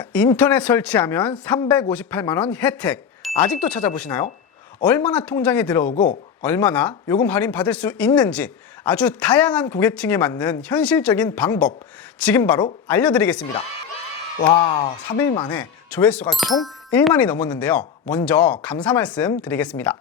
자, 인터넷 설치하면 358만원 혜택. 아직도 찾아보시나요? 얼마나 통장에 들어오고 얼마나 요금 할인 받을 수 있는지 아주 다양한 고객층에 맞는 현실적인 방법 지금 바로 알려드리겠습니다. 와, 3일 만에 조회수가 총 1만이 넘었는데요. 먼저 감사 말씀 드리겠습니다.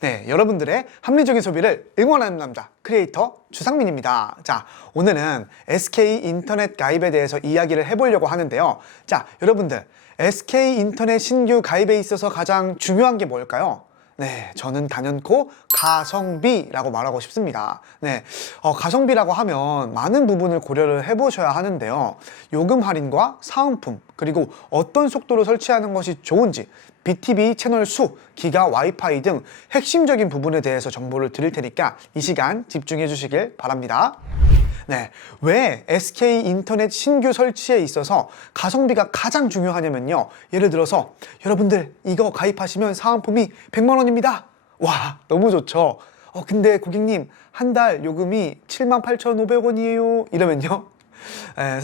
네, 여러분들의 합리적인 소비를 응원하는 남자 크리에이터 주상민입니다. 자, 오늘은 SK 인터넷 가입에 대해서 이야기를 해보려고 하는데요. 자, 여러분들 SK 인터넷 신규 가입에 있어서 가장 중요한 게 뭘까요? 네, 저는 단연코 가성비라고 말하고 싶습니다. 네, 가성비라고 하면 많은 부분을 고려를 해보셔야 하는데요. 요금 할인과 사은품, 그리고 어떤 속도로 설치하는 것이 좋은지, BTV 채널 수, 기가 와이파이 등 핵심적인 부분에 대해서 정보를 드릴 테니까 이 시간 집중해 주시길 바랍니다. 네, 왜 SK 인터넷 신규 설치에 있어서 가성비가 가장 중요하냐면요. 예를 들어서 여러분들 이거 가입하시면 사은품이 100만 원입니다. 와, 너무 좋죠. 근데 고객님 한 달 요금이 78,500원이에요. 이러면요.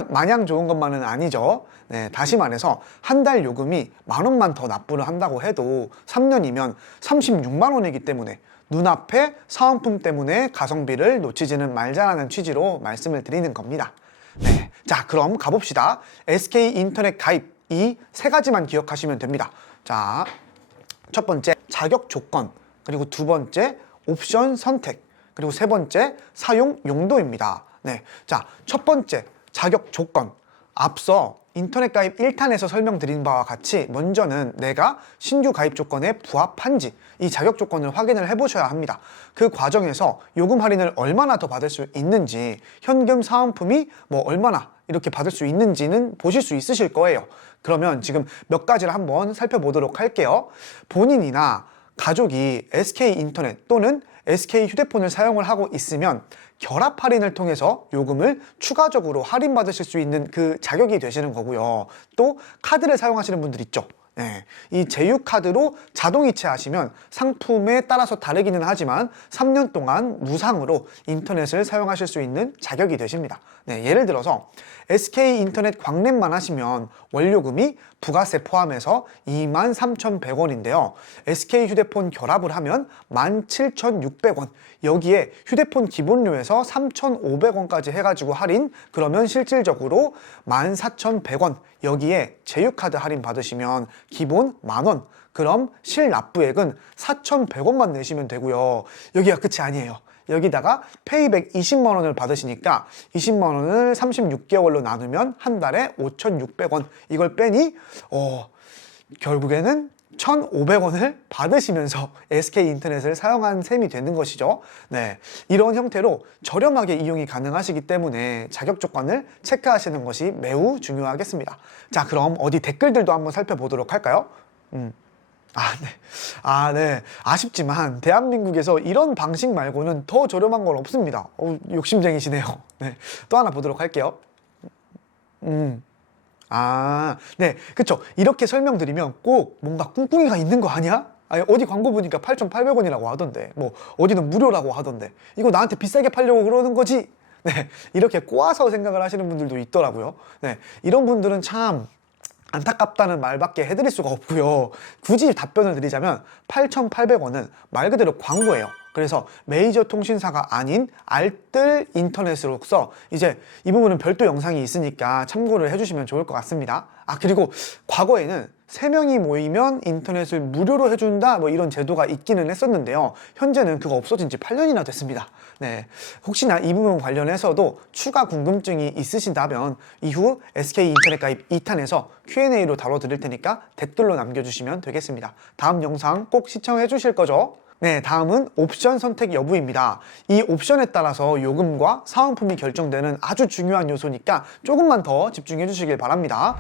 마냥 좋은 것만은 아니죠. 네, 다시 말해서 한 달 요금이 10,000원만 더 납부를 한다고 해도 3년이면 36만 원이기 때문에 눈앞에 사은품 때문에 가성비를 놓치지는 말자라는 취지로 말씀을 드리는 겁니다. 네, 자, 그럼 가봅시다. SK 인터넷 가입 이 세 가지만 기억하시면 됩니다. 자, 첫 번째 자격 조건, 그리고 두 번째 옵션 선택, 그리고 세 번째 사용 용도입니다. 네, 자, 첫 번째 자격 조건. 앞서 인터넷 가입 1탄에서 설명드린 바와 같이 먼저는 내가 신규 가입 조건에 부합한지 이 자격 조건을 확인을 해보셔야 합니다. 그 과정에서 요금 할인을 얼마나 더 받을 수 있는지, 현금 사은품이 뭐 얼마나 이렇게 받을 수 있는지는 보실 수 있으실 거예요. 그러면 지금 몇 가지를 한번 살펴보도록 할게요. 본인이나 가족이 SK 인터넷 또는 SK 휴대폰을 사용을 하고 있으면 결합 할인을 통해서 요금을 추가적으로 할인받으실 수 있는 그 자격이 되시는 거고요. 또 카드를 사용하시는 분들 있죠. 네, 이 제휴카드로 자동이체 하시면 상품에 따라서 다르기는 하지만 3년 동안 무상으로 인터넷을 사용하실 수 있는 자격이 되십니다. 네, 예를 들어서 SK 인터넷 광랩만 하시면 원료금이 부가세 포함해서 23,100원인데요. SK 휴대폰 결합을 하면 17,600원, 여기에 휴대폰 기본료에서 3,500원까지 해가지고 할인, 그러면 실질적으로 14,100원, 여기에 제휴카드 할인 받으시면 기본 10,000원, 그럼 실납부액은 4,100원만 내시면 되고요. 여기가 끝이 아니에요. 여기다가 페이백 20만 원을 받으시니까 20만 원을 36개월로 나누면 한 달에 5,600원. 이걸 빼니 결국에는 1,500원을 받으시면서 SK 인터넷을 사용한 셈이 되는 것이죠. 네, 이런 형태로 저렴하게 이용이 가능하시기 때문에 자격 조건을 체크하시는 것이 매우 중요하겠습니다. 자, 그럼 어디 댓글들도 한번 살펴보도록 할까요? 네. 아쉽지만 대한민국에서 이런 방식 말고는 더 저렴한 건 없습니다. 욕심쟁이시네요. 네, 또 하나 보도록 할게요. 네, 그쵸. 이렇게 설명드리면 꼭 뭔가 꿍꿍이가 있는 거 아니야? 아니, 어디 광고 보니까 8,800원이라고 하던데, 뭐 어디는 무료라고 하던데, 이거 나한테 비싸게 팔려고 그러는 거지? 네, 이렇게 꼬아서 생각을 하시는 분들도 있더라고요. 네, 이런 분들은 참 안타깝다는 말밖에 해드릴 수가 없고요. 굳이 답변을 드리자면 8,800원은 말 그대로 광고예요. 그래서 메이저 통신사가 아닌 알뜰 인터넷으로서 이제 이 부분은 별도 영상이 있으니까 참고를 해주시면 좋을 것 같습니다. 그리고 과거에는 3명이 모이면 인터넷을 무료로 해준다 뭐 이런 제도가 있기는 했었는데요. 현재는 그거 없어진 지 8년이나 됐습니다. 네, 혹시나 이 부분 관련해서도 추가 궁금증이 있으신다면 이후 SK 인터넷 가입 2탄에서 Q&A로 다뤄드릴 테니까 댓글로 남겨주시면 되겠습니다. 다음 영상 꼭 시청해 주실 거죠? 네, 다음은 옵션 선택 여부입니다. 이 옵션에 따라서 요금과 사은품이 결정되는 아주 중요한 요소니까 조금만 더 집중해 주시길 바랍니다.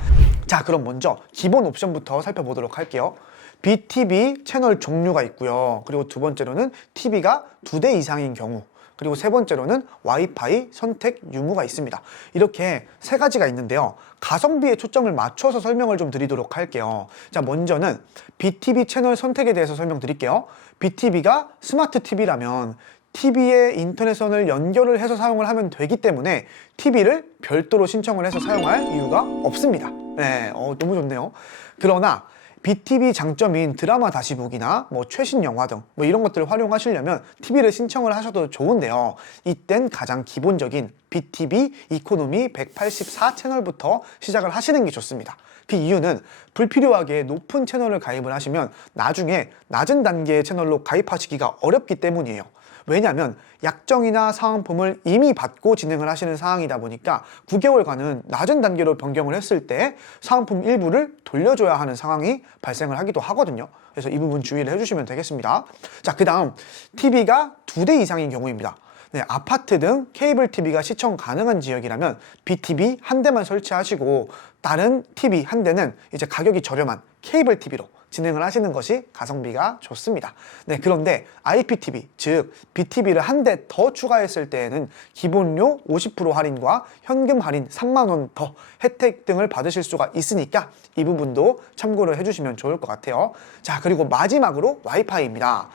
자, 그럼 먼저 기본 옵션부터 살펴보도록 할게요. BTV 채널 종류가 있고요. 그리고 두 번째로는 TV가 2대 이상인 경우, 그리고 세 번째로는 와이파이 선택 유무가 있습니다. 이렇게 세 가지가 있는데요. 가성비에 초점을 맞춰서 설명을 좀 드리도록 할게요. 자, 먼저는 BTV 채널 선택에 대해서 설명드릴게요. BTV가 스마트 TV라면 TV에 인터넷선을 연결을 해서 사용을 하면 되기 때문에 TV를 별도로 신청을 해서 사용할 이유가 없습니다. 네, 너무 좋네요. 그러나 BTV 장점인 드라마 다시 보기나 최신 영화 등 이런 것들을 활용하시려면 TV를 신청을 하셔도 좋은데요. 이땐 가장 기본적인 BTV 이코노미 184 채널부터 시작을 하시는 게 좋습니다. 그 이유는 불필요하게 높은 채널을 가입을 하시면 나중에 낮은 단계의 채널로 가입하시기가 어렵기 때문이에요. 왜냐하면 약정이나 사은품을 이미 받고 진행을 하시는 상황이다 보니까 9개월간은 낮은 단계로 변경을 했을 때 사은품 일부를 돌려줘야 하는 상황이 발생을 하기도 하거든요. 그래서 이 부분 주의를 해주시면 되겠습니다. 자, 그 다음 TV가 2대 이상인 경우입니다. 네, 아파트 등 케이블 TV가 시청 가능한 지역이라면 BTV 한 대만 설치하시고 다른 TV 한 대는 이제 가격이 저렴한 케이블 TV로 진행을 하시는 것이 가성비가 좋습니다. 네, 그런데 IPTV, 즉 BTV를 한 대 더 추가했을 때에는 기본료 50% 할인과 현금 할인 3만 원 더 혜택 등을 받으실 수가 있으니까 이 부분도 참고를 해주시면 좋을 것 같아요. 자, 그리고 마지막으로 와이파이입니다.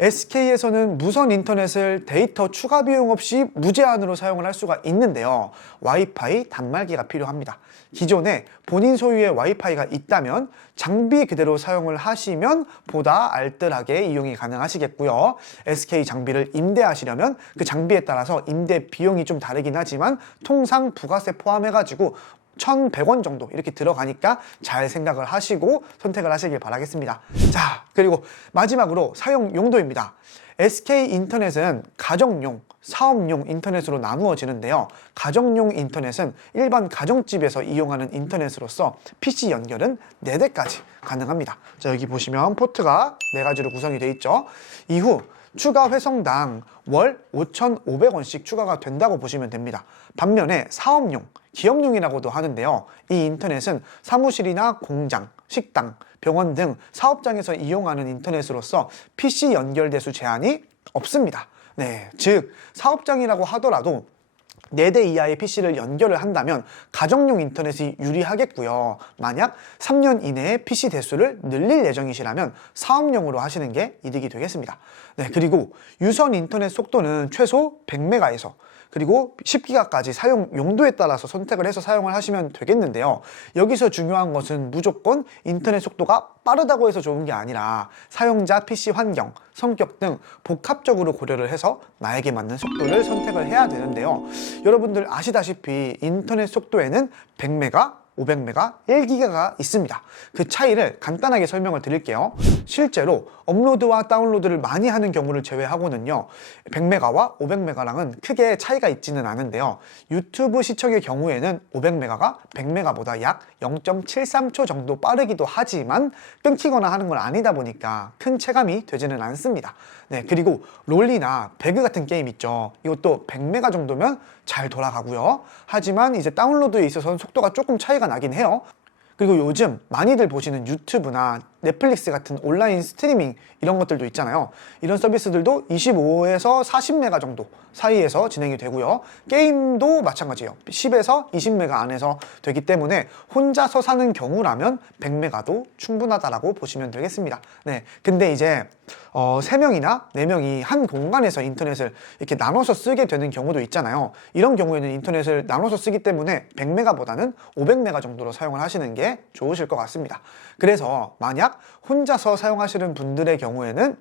SK에서는 무선 인터넷을 데이터 추가 비용 없이 무제한으로 사용을 할 수가 있는데요. 와이파이 단말기가 필요합니다. 기존에 본인 소유의 와이파이가 있다면 장비 그대로 사용을 하시면 보다 알뜰하게 이용이 가능하시겠고요. SK 장비를 임대하시려면 그 장비에 따라서 임대 비용이 좀 다르긴 하지만 통상 부가세 포함해가지고 1,100원 정도 이렇게 들어가니까 잘 생각을 하시고 선택을 하시길 바라겠습니다. 자, 그리고 마지막으로 사용 용도입니다. SK 인터넷은 가정용, 사업용 인터넷으로 나누어지는데요. 가정용 인터넷은 일반 가정집에서 이용하는 인터넷으로서 PC 연결은 4대까지 가능합니다. 자, 여기 보시면 포트가 4가지로 구성이 되어 있죠. 이후 추가 회성당 월 5,500원씩 추가가 된다고 보시면 됩니다. 반면에 사업용, 기업용이라고도 하는데요. 이 인터넷은 사무실이나 공장, 식당, 병원 등 사업장에서 이용하는 인터넷으로서 PC 연결 대수 제한이 없습니다. 네, 즉 사업장이라고 하더라도 4대 이하의 PC를 연결을 한다면 가정용 인터넷이 유리하겠고요. 만약 3년 이내에 PC 대수를 늘릴 예정이시라면 사업용으로 하시는 게 이득이 되겠습니다. 네, 그리고 유선 인터넷 속도는 최소 100메가에서 그리고 10기가까지 사용 용도에 따라서 선택을 해서 사용을 하시면 되겠는데요. 여기서 중요한 것은 무조건 인터넷 속도가 빠르다고 해서 좋은 게 아니라 사용자 PC 환경, 성격 등 복합적으로 고려를 해서 나에게 맞는 속도를 선택을 해야 되는데요. 여러분들 아시다시피 인터넷 속도에는 100메가, 500메가, 1기가가 있습니다. 그 차이를 간단하게 설명을 드릴게요. 실제로 업로드와 다운로드를 많이 하는 경우를 제외하고는요 100메가와 500메가랑은 크게 차이가 있지는 않은데요. 유튜브 시청의 경우에는 500메가가 100메가보다 약 0.73초 정도 빠르기도 하지만 끊기거나 하는 건 아니다 보니까 큰 체감이 되지는 않습니다. 네, 그리고 롤리나 배그 같은 게임 있죠. 이것도 100메가 정도면 잘 돌아가고요. 하지만 이제 다운로드에 있어서는 속도가 조금 차이가 나긴 해요. 그리고 요즘 많이들 보시는 유튜브나 넷플릭스 같은 온라인 스트리밍 이런 것들도 있잖아요. 이런 서비스들도 25에서 40메가 정도 사이에서 진행이 되고요. 게임도 마찬가지예요. 10에서 20메가 안에서 되기 때문에 혼자서 사는 경우라면 100메가도 충분하다라고 보시면 되겠습니다. 네, 근데 이제 3명이나 4명이 한 공간에서 인터넷을 이렇게 나눠서 쓰게 되는 경우도 있잖아요. 이런 경우에는 인터넷을 나눠서 쓰기 때문에 100메가보다는 500메가 정도로 사용을 하시는 게 좋으실 것 같습니다. 그래서 만약 혼자서 사용하시는 분들의 경우에는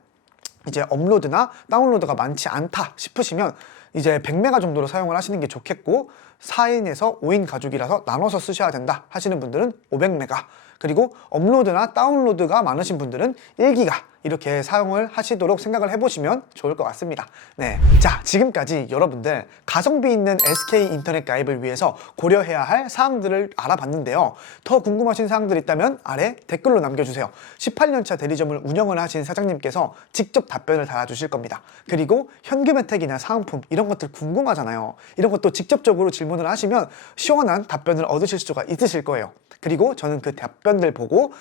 이제 업로드나 다운로드가 많지 않다 싶으시면 이제 100메가 정도로 사용을 하시는 게 좋겠고 4인에서 5인 가족이라서 나눠서 쓰셔야 된다 하시는 분들은 500메가, 그리고 업로드나 다운로드가 많으신 분들은 1기가 이렇게 사용을 하시도록 생각을 해보시면 좋을 것 같습니다. 네, 자, 지금까지 여러분들 가성비 있는 SK 인터넷 가입을 위해서 고려해야 할 사항들을 알아봤는데요. 더 궁금하신 사항들 있다면 아래 댓글로 남겨주세요. 18년차 대리점을 운영을 하신 사장님께서 직접 답변을 달아주실 겁니다. 그리고 현금 혜택이나 사은품 이런 것들 궁금하잖아요. 이런 것도 직접적으로 질문을 하시면 시원한 답변을 얻으실 수가 있으실 거예요. 그리고 저는 그 답변들 보고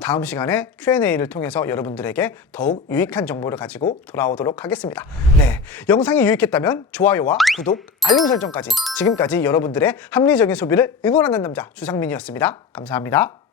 다음 시간에 Q&A를 통해서 여러분들에게 더욱 유익한 정보를 가지고 돌아오도록 하겠습니다. 네, 영상이 유익했다면 좋아요와 구독, 알림 설정까지. 지금까지 여러분들의 합리적인 소비를 응원하는 남자 주상민이었습니다. 감사합니다.